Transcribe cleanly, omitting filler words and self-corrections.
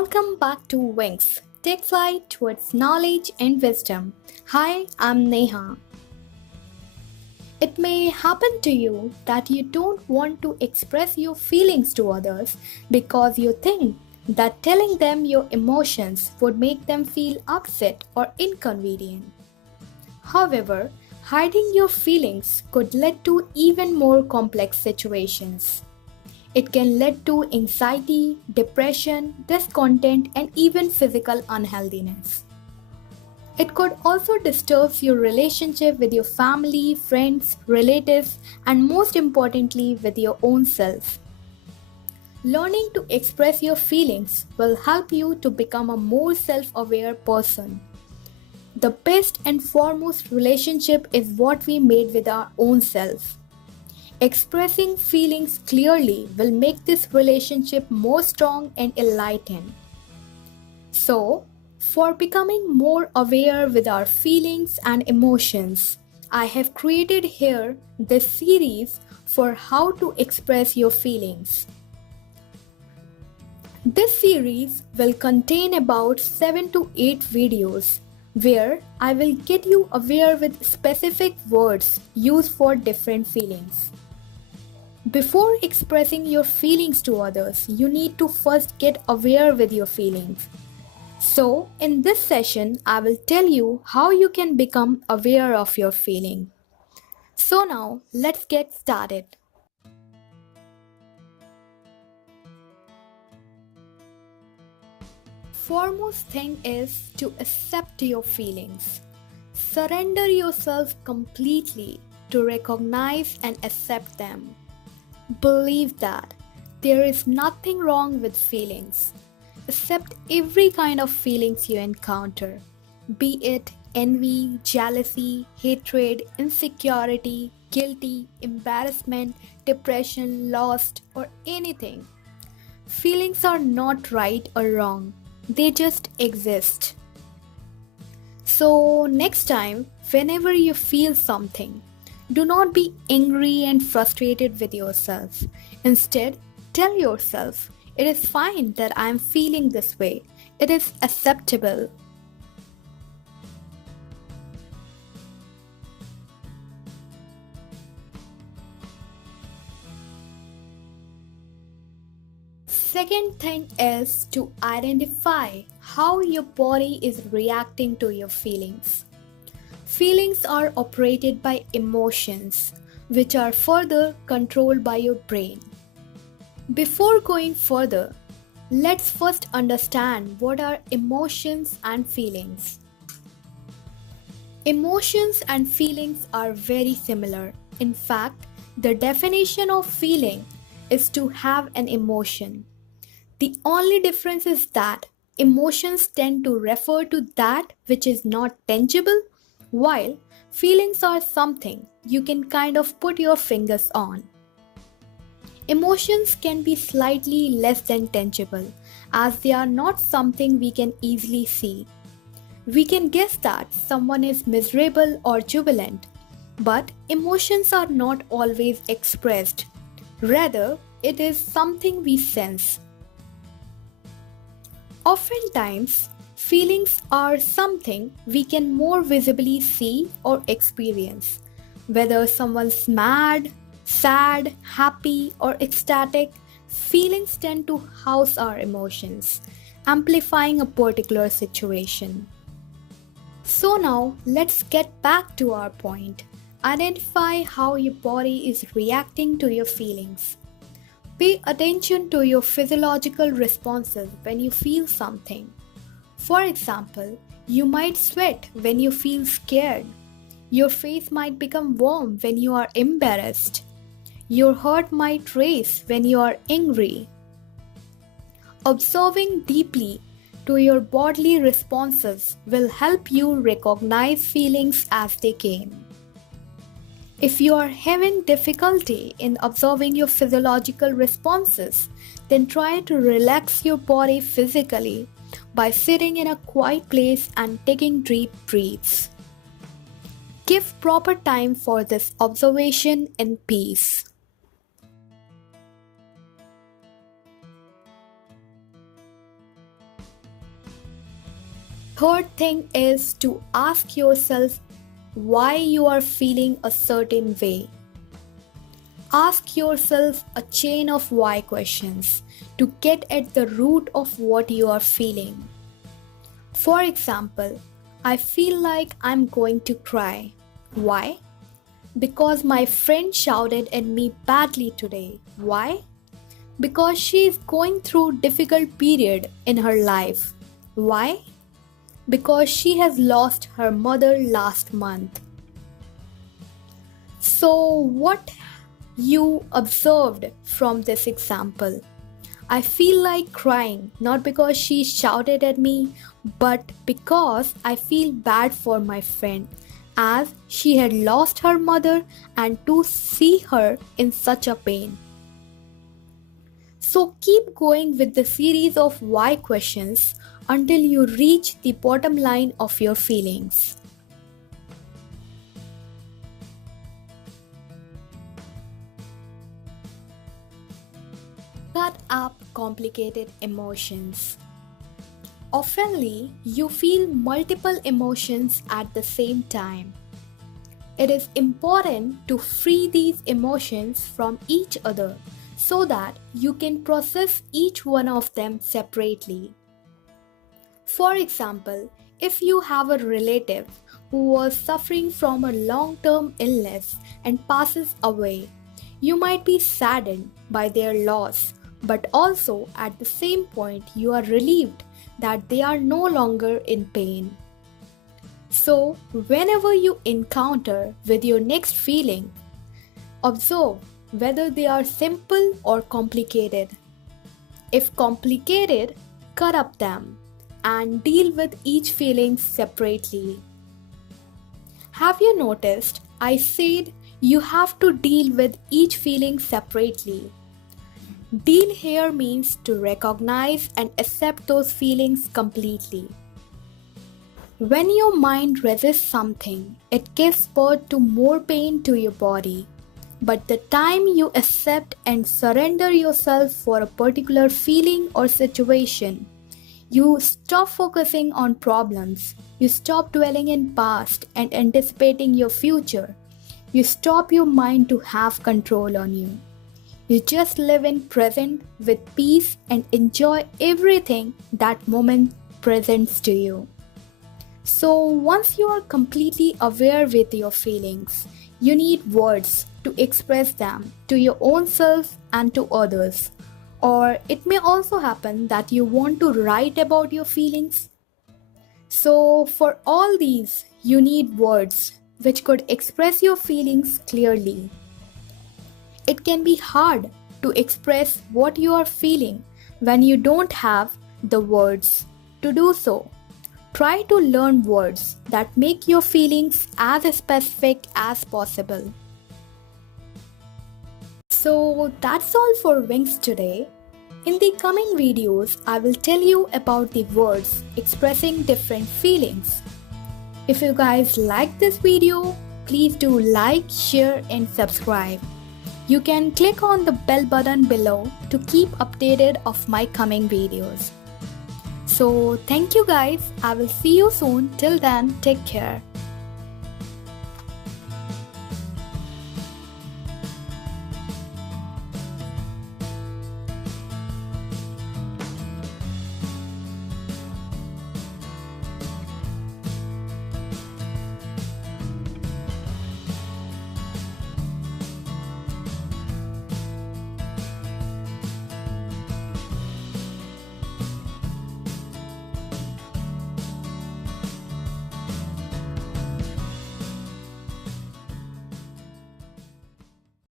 Welcome back to Wings. Take flight towards knowledge and wisdom. Hi, I'm Neha. It may happen to you that you don't want to express your feelings to others because you think that telling them your emotions would make them feel upset or inconvenient. However, hiding your feelings could lead to even more complex situations. It can lead to anxiety, depression, discontent, and even physical unhealthiness. It could also disturb your relationship with your family, friends, relatives, and most importantly, with your own self. Learning to express your feelings will help you to become a more self aware person. The best and foremost relationship is what we made with our own self. Expressing feelings clearly will make this relationship more strong and enlightened. So, for becoming more aware with our feelings and emotions, I have created here this series for how to express your feelings. This series will contain about 7 to 8 videos where I will get you aware with specific words used for different feelings. Before expressing your feelings to others, you need to first get aware with your feelings. So, in this session, I will tell you how you can become aware of your feeling. So now, let's get started. Foremost thing is to accept your feelings. Surrender yourself completely to recognize and accept them. Believe that there is nothing wrong with feelings. Accept every kind of feelings you encounter, be it envy, jealousy, hatred, insecurity, guilty, embarrassment, depression, loss, or anything. Feelings are not right or wrong, they just exist. So, next time, whenever you feel something, do not be angry and frustrated with yourself. Instead, tell yourself, it is fine that I am feeling this way. It is acceptable. Second thing is to identify how your body is reacting to your feelings. Feelings are operated by emotions, which are further controlled by your brain. Before going further, let's first understand what are emotions and feelings. Emotions and feelings are very similar. In fact, the definition of feeling is to have an emotion. The only difference is that emotions tend to refer to that which is not tangible, while feelings are something you can kind of put your fingers on. Emotions can be slightly less than tangible, as they are not something we can easily see. We can guess that someone is miserable or jubilant, but emotions are not always expressed. Rather, it is something we sense. Oftentimes, feelings are something we can more visibly see or experience. Whether someone's mad, sad, happy, or ecstatic, feelings tend to house our emotions, amplifying a particular situation. So now, let's get back to our point. Identify how your body is reacting to your feelings. Pay attention to your physiological responses when you feel something. For example, you might sweat when you feel scared. Your face might become warm when you are embarrassed. Your heart might race when you are angry. Observing deeply to your bodily responses will help you recognize feelings as they came. If you are having difficulty in observing your physiological responses, then try to relax your body physically by sitting in a quiet place and taking deep breaths. Give proper time for this observation in peace. Third thing is to ask yourself why you are feeling a certain way. Ask yourself a chain of why questions to get at the root of what you are feeling. For example, I feel like I'm going to cry. Why? Because my friend shouted at me badly today. Why? Because she is going through a difficult period in her life. Why? Because she has lost her mother last month. So what you observed from this example? I feel like crying not because she shouted at me, but because I feel bad for my friend as she had lost her mother and to see her in such a pain. So keep going with the series of why questions until you reach the bottom line of your feelings. Cut up complicated emotions. Oftenly, you feel multiple emotions at the same time. It is important to free these emotions from each other so that you can process each one of them separately. For example, if you have a relative who was suffering from a long-term illness and passes away, you might be saddened by their loss, but also at the same point you are relieved that they are no longer in pain. So, whenever you encounter with your next feeling, observe whether they are simple or complicated. If complicated, cut up them and deal with each feeling separately. Have you noticed I said you have to deal with each feeling separately? Deal here means to recognize and accept those feelings completely. When your mind resists something, it gives birth to more pain to your body. But the time you accept and surrender yourself for a particular feeling or situation, you stop focusing on problems. You stop dwelling in past and anticipating your future. You stop your mind to have control on you. You just live in present with peace and enjoy everything that moment presents to you. So once you are completely aware with your feelings, you need words to express them to your own self and to others. Or it may also happen that you want to write about your feelings. So for all these, you need words which could express your feelings clearly. It can be hard to express what you are feeling when you don't have the words to do so. Try to learn words that make your feelings as specific as possible. So that's all for Wings today. In the coming videos, I will tell you about the words expressing different feelings. If you guys like this video, please do like, share and subscribe. You can click on the bell button below to keep updated of my coming videos. So thank you guys. I will see you soon. Till then, take care.